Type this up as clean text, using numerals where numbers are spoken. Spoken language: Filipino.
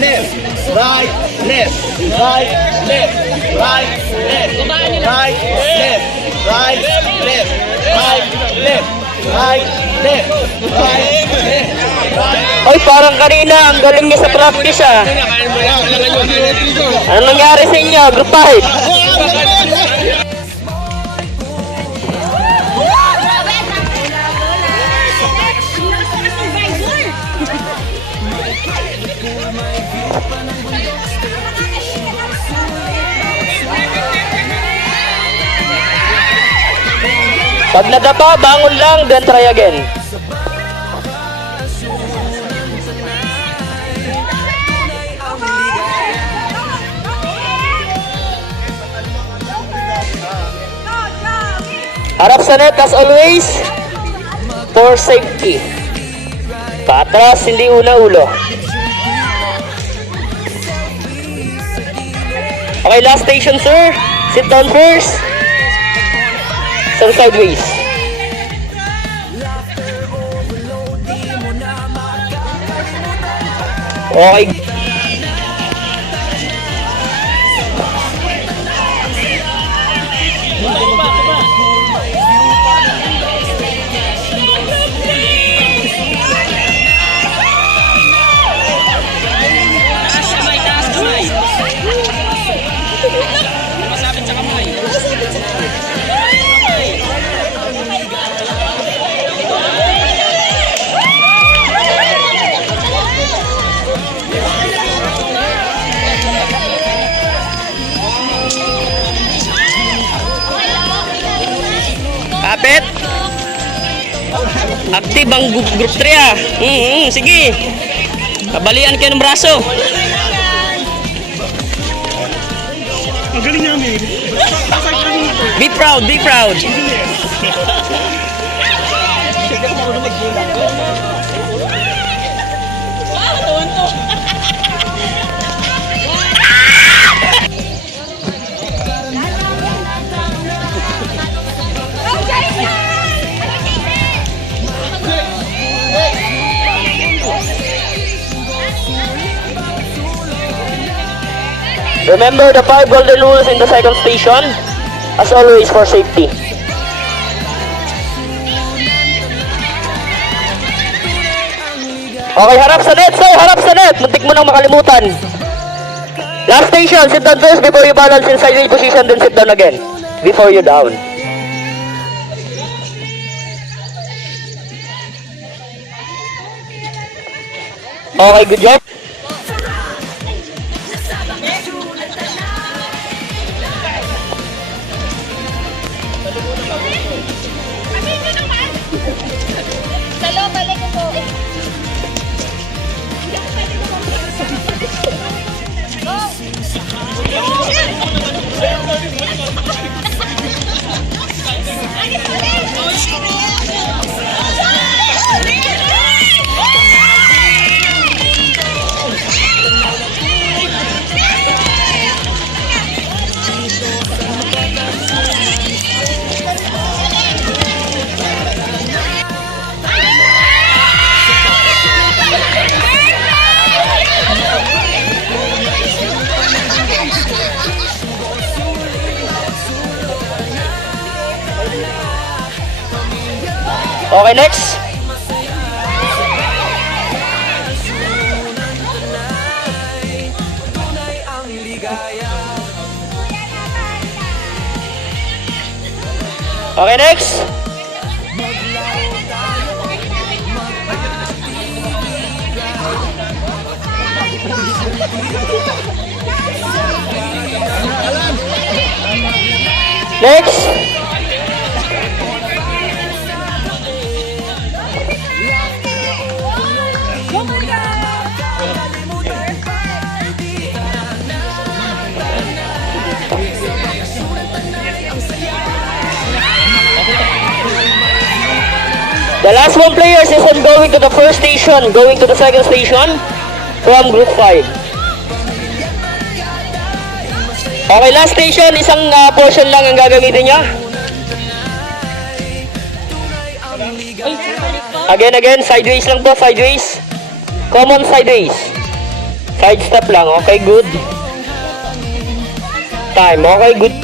left, right, left, right, left, right, left, right, left, right, left, right, left, right, left, right, left, right. Oy, parang kanina, ang galing niya sa practice ah. Ano nangyari sa inyo? Group 5. Pag nadapa, bangon lang, then try again. Harap sa net as always for safety. Patras, hindi una-ulo. Okay, last station sir. Sit down first. Some sideways. Okay. Kapit. Active ang group 3 ah. Sige. Kabalian kayo ng braso. Ang galing namin. Be proud, be proud. Remember the 5 golden rules in the second station, as always for safety. Okay, harap sa net, sir! Harap sa net! Muntik mo nang makalimutan. Last station, sit down first before you balance in sideways position, then sit down again. Before you down. Okay, good job. Okay, next. Okay, next. Next. The last one players is on going to the first station, going to the second station from group 5. Okay, last station, isang portion lang ang gagamitin nyo. Again, sideways lang po, sideways. Common sideways. Side step lang. Okay, good. Time. Okay, good